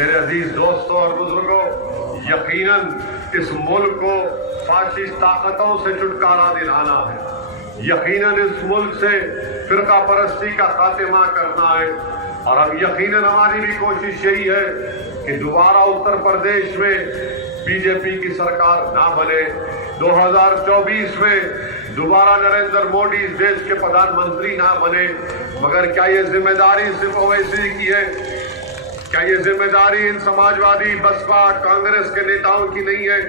मेरे अजीज दोस्तों और बुजुर्गों, यकीनन इस मुल्क को फाशिस्ट ताकतों से छुटकारा दिलाना है, यकीनन इस मुल्क से फिरका परस्ती का खात्मा करना है। और अब यकीनन हमारी भी कोशिश यही है कि दोबारा उत्तर प्रदेश में बीजेपी की सरकार ना बने, 2024 में दोबारा नरेंद्र मोदी इस देश के प्रधानमंत्री ना बने। मगर क्या ये जिम्मेदारी सिर्फ ओवैसी की है? क्या ये जिम्मेदारी इन समाजवादी, बसपा, कांग्रेस के नेताओं की नहीं है?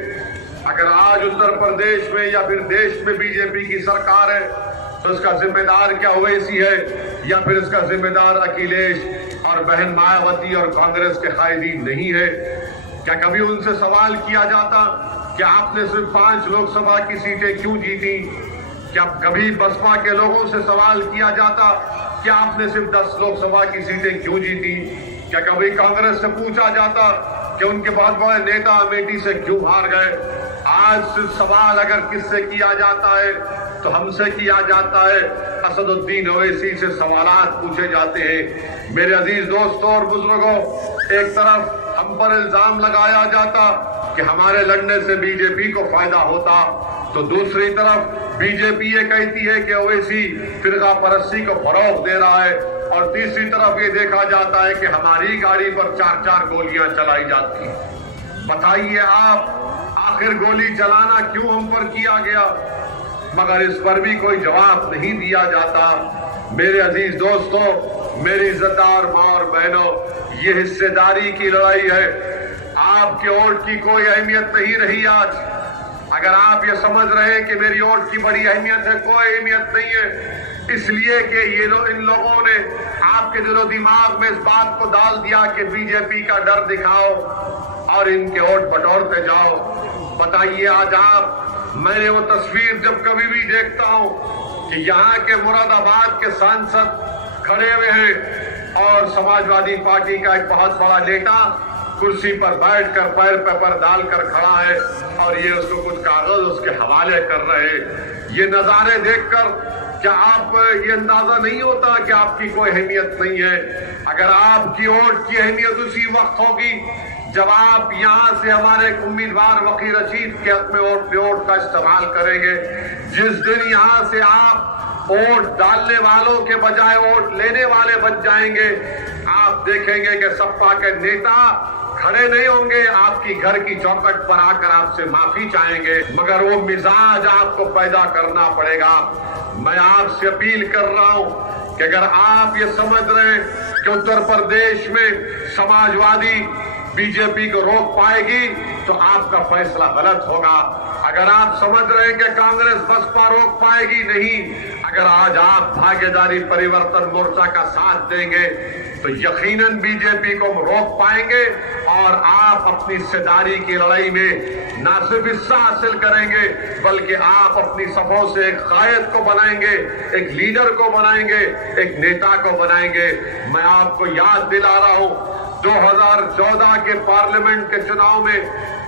अगर आज उत्तर प्रदेश में या फिर देश में बीजेपी की सरकार है तो इसका जिम्मेदार क्या ओवैसी है या फिर इसका जिम्मेदार अखिलेश और बहन मायावती और कांग्रेस के कायदीन नहीं है? क्या कभी उनसे सवाल किया जाता कि आपने सिर्फ 5 लोकसभा की सीटें क्यों जीती? क्या कभी बसपा के लोगों से सवाल किया जाता कि आपने सिर्फ 10 लोकसभा की सीटें क्यों जीती? क्या कभी कांग्रेस से पूछा जाता कि उनके बहुत बड़े नेता अमेठी से क्यों हार गए? आज सिर्फ सवाल अगर किससे किया जाता है तो हमसे किया जाता है, असदुद्दीन ओवैसी से सवालात पूछे जाते हैं। मेरे अजीज दोस्तों और बुजुर्गों, एक तरफ हम पर इल्जाम लगाया जाता कि हमारे लड़ने से बीजेपी को फायदा होता, तो दूसरी तरफ बीजेपी ये कहती है कि ओवैसी फिरका परस्ती को फरोग दे रहा है, और तीसरी तरफ ये देखा जाता है कि हमारी गाड़ी पर 4-4 गोलियां चलाई जाती हैं। बताइए आप, आखिर गोली चलाना क्यों हम पर किया गया? मगर इस पर भी कोई जवाब नहीं दिया जाता। मेरे अजीज दोस्तों, मेरी इज्जतदार माँ और बहनों, ये हिस्सेदारी की लड़ाई है। आपके वोट की कोई अहमियत नहीं रही आज। अगर आप ये समझ रहे हैं कि मेरी वोट की बड़ी अहमियत है, कोई अहमियत नहीं है, इसलिए कि इन लोगों ने आपके दिलो दिमाग में इस बात को डाल दिया कि बीजेपी का डर दिखाओ और इनके वोट बटोरते जाओ। बताइए आज आप, मैंने वो तस्वीर जब कभी भी देखता हूं कि यहाँ के मुरादाबाद के सांसद खड़े हुए हैं और समाजवादी पार्टी का एक बहुत बड़ा नेता कुर्सी पर बैठकर पैर पे पैर डालकर खड़ा है और ये उसको कुछ कागज उसके हवाले कर रहे हैं। ये नजारे देखकर क्या आप ये अंदाजा नहीं होता कि आपकी कोई अहमियत नहीं है? अगर आपकी वोट की अहमियत उसी वक्त होगी जब आप यहाँ से हमारे उम्मीदवार वकील रशीद के हक में वोट का इस्तेमाल करेंगे। जिस दिन यहाँ से आप वोट डालने वालों के बजाय वोट लेने वाले बन जाएंगे, आप देखेंगे कि सपा के नेता खड़े नहीं होंगे, आपकी घर की चौखट पर आकर आपसे माफी चाहेंगे, मगर वो मिजाज आपको पैदा करना पड़ेगा। मैं आपसे अपील कर रहा हूं कि अगर आप ये समझ रहे हैं कि उत्तर प्रदेश में समाजवादी बीजेपी को रोक पाएगी तो आपका फैसला गलत होगा। अगर आप समझ रहे हैं कि कांग्रेस बसपा रोक पाएगी, नहीं। अगर आज आप भागीदारी परिवर्तन मोर्चा का साथ देंगे तो यकीनन बीजेपी को हम रोक पाएंगे और आप अपनी हिस्सेदारी की लड़ाई में न सिर्फ हिस्सा हासिल करेंगे बल्कि आप अपनी सफों से एक कायद को बनाएंगे, एक लीडर को बनाएंगे, एक नेता को बनाएंगे। मैं आपको याद दिला रहा हूं, 2014 के पार्लियामेंट के चुनाव में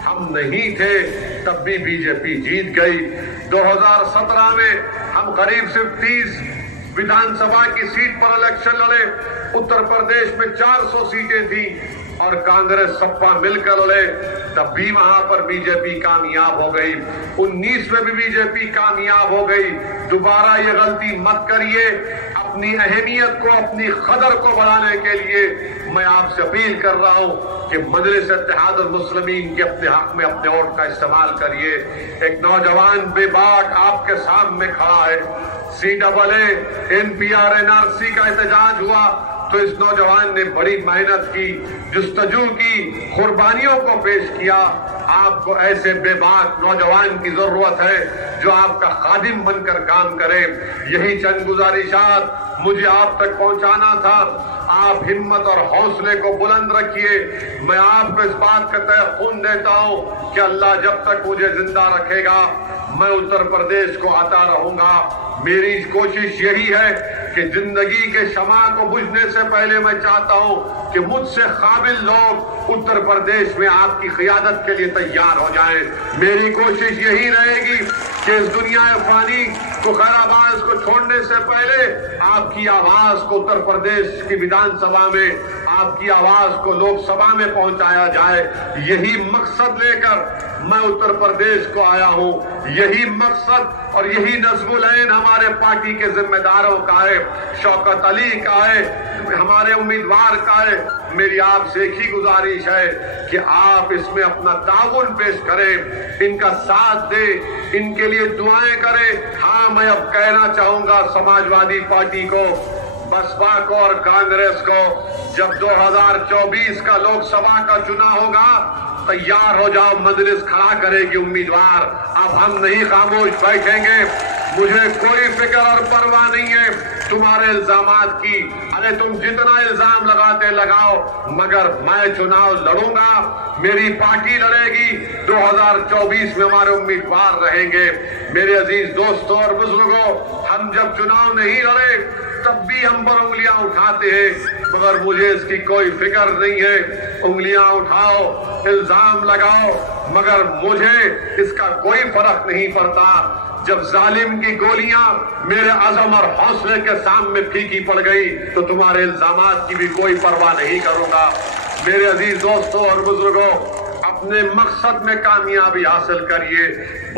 हम नहीं थे, तब भी बीजेपी जीत गई। 2017 में हम करीब सिर्फ 30 विधानसभा की सीट पर इलेक्शन लड़े। उत्तर प्रदेश में 400 सीटें थी और कांग्रेस सपा मिलकर लड़े, तब भी वहां पर बीजेपी कामयाब हो गई। 19 में भी बीजेपी कामयाब हो गई। दोबारा ये गलती मत करिए। अपनी अहमियत को, अपनी कदर को बढ़ाने के लिए मैं आपसे अपील कर रहा हूं कि मजलिस इत्तेहादुल मुस्लिमीन के अपने हक में अपने वोट का इस्तेमाल करिए। एक नौजवान बेबाक आपके सामने खड़ा है। CAA, NPR, NRC का एहतजाज हुआ तो इस नौजवान ने बड़ी मेहनत की, जुस्तजू की, कुर्बानियों को पेश किया। आपको ऐसे बेबाक नौजवान की जरूरत है जो आपका खादिम बनकर काम करे। यही चंद गुजारिशात मुझे आप तक पहुंचाना था। आप हिम्मत और हौसले को बुलंद रखिए। मैं आपको इस बात का तयक़ुन देता हूं कि अल्लाह जब तक मुझे जिंदा रखेगा मैं उत्तर प्रदेश को आता रहूंगा। मेरी कोशिश यही है कि जिंदगी के शमा को बुझने से पहले मैं चाहता हूं کہ مجھ سے قابل لوگ اتر پردیش میں آپ کی قیادت کے لیے تیار ہو جائیں۔ میری کوشش یہی رہے گی کہ اس دنیا فانی کو خیر آباد کو چھوڑنے سے پہلے آپ کی آواز کو اتر پردیش کی ویدھان سبھا میں، آپ کی آواز کو لوک سبھا میں پہنچایا جائے۔ یہی مقصد لے کر میں اتر پردیش کو آیا ہوں، یہی مقصد اور یہی نظم العین ہمارے پارٹی کے ذمہ داروں کا ہے، شوکت علی کا ہے، ہمارے امیدوار کا ہے۔ میری آپ سے ایک ہی گزارش ہے کہ آپ اس میں اپنا تعاون پیش کریں، ان کا ساتھ دیں، ان کے لیے دعائیں کریں۔ ہاں، میں اب کہنا چاہوں گا سماجوادی پارٹی کو، بسپا کو اور کانگریس کو، جب 2024 کا لوک سبھا کا چناؤ ہوگا، تیار ہو جاؤ، مجلس کھڑا کرے گی امیدوار۔ اب ہم نہیں خاموش بیٹھیں گے، مجھے کوئی فکر اور پرواہ نہیں ہے تمہارے الزامات کی، ارے تم جتنا الزام لگاتے لگاؤ، مگر میں چناؤ لڑوں گا، میری پارٹی لڑے گی، 2024 میں ہمارے امیدوار رہیں گے۔ میرے عزیز دوستوں اور بزرگوں، ہم جب چناؤ نہیں لڑے تب بھی ہم پر انگلیاں اٹھاتے ہیں، مگر مجھے اس کی کوئی فکر نہیں ہے۔ انگلیاں اٹھاؤ، الزام لگاؤ، مگر مجھے اس کا کوئی فرق نہیں پڑتا۔ جب ظالم کی گولیاں میرے عزم اور حوصلے کے سامنے پھیکی پڑ گئی تو تمہارے الزامات کی بھی کوئی پرواہ نہیں کروں گا۔ میرے عزیز دوستوں اور بزرگوں، اپنے مقصد میں کامیابی حاصل کریے،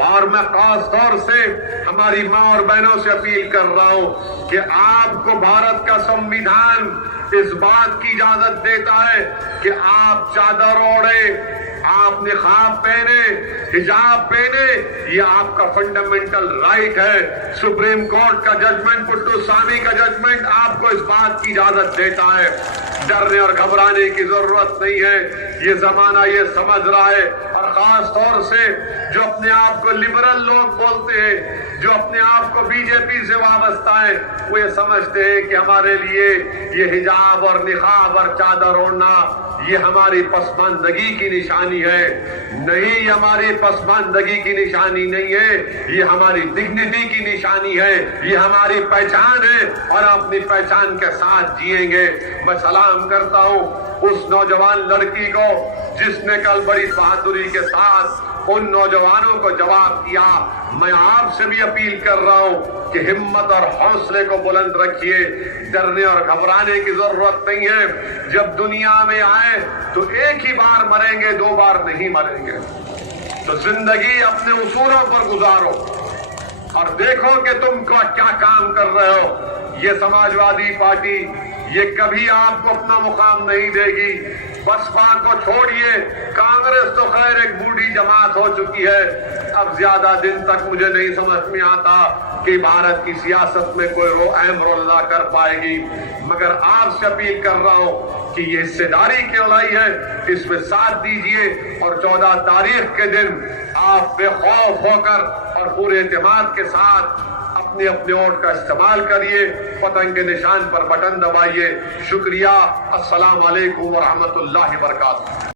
اور میں خاص طور سے ہماری ماں اور بہنوں سے اپیل کر رہا ہوں کہ آپ کو بھارت کا سمویدھان اس بات کی اجازت دیتا ہے کہ آپ چادر اوڑھے، آپ نقاب پہنے، حجاب پہنے، یہ آپ کا فنڈامنٹل رائٹ ہے۔ سپریم کورٹ کا ججمنٹ، پٹو سوامی کا ججمنٹ آپ کو اس بات کی اجازت دیتا ہے۔ ڈرنے اور گھبرانے کی ضرورت نہیں ہے، یہ زمانہ یہ سمجھ رہا ہے، اور خاص طور سے جو اپنے آپ کو لبرل لوگ بولتے ہیں، جو اپنے آپ کو بی جے پی سے وابستہ ہیں، وہ یہ سمجھتے ہیں کہ ہمارے لیے یہ حجاب اور نقاب اور چادر اوڑھنا یہ ہماری پسماندگی کی نشانی ہے۔ نہیں، یہ ہماری پسماندگی کی نشانی نہیں ہے، یہ ہماری ڈگنیٹی کی نشانی ہے، یہ ہماری پہچان ہے، اور اپنی پہچان کے ساتھ جیئیں گے۔ میں سلام کرتا ہوں اس نوجوان لڑکی کو جس نے کل بڑی بہادری کے ساتھ ان نوجوانوں کو جواب دیا۔ میں آپ سے بھی اپیل کر رہا ہوں کہ ہمت اور حوصلے کو بلند رکھیے، ڈرنے اور گھبرانے کی ضرورت نہیں ہے۔ جب دنیا میں آئے تو ایک ہی بار مریں گے، دو بار نہیں مریں گے، تو زندگی اپنے اصولوں پر گزارو اور دیکھو کہ تم کو کیا کام کر رہے ہو۔ یہ سماجوادی پارٹی یہ کبھی آپ کو اپنا مقام نہیں دے گی۔ بسپا کو چھوڑیے، کانگریس تو خیر ایک بوڑھی جماعت ہو چکی ہے، اب زیادہ دن تک مجھے نہیں سمجھ میں آتا کہ بھارت کی سیاست میں کوئی اہم رول ادا کر پائے گی، مگر آپ سے اپیل کر رہا ہوں کہ یہ حصے داری کی لڑائی ہے، اس میں ساتھ دیجئے، اور 14 تاریخ کے دن آپ بے خوف ہو کر اور پورے اعتماد کے ساتھ اپنے ووٹ کا استعمال کریے، پتنگ کے نشان پر بٹن دبائیے۔ شکریہ، السلام علیکم ورحمۃ اللہ وبرکاتہ۔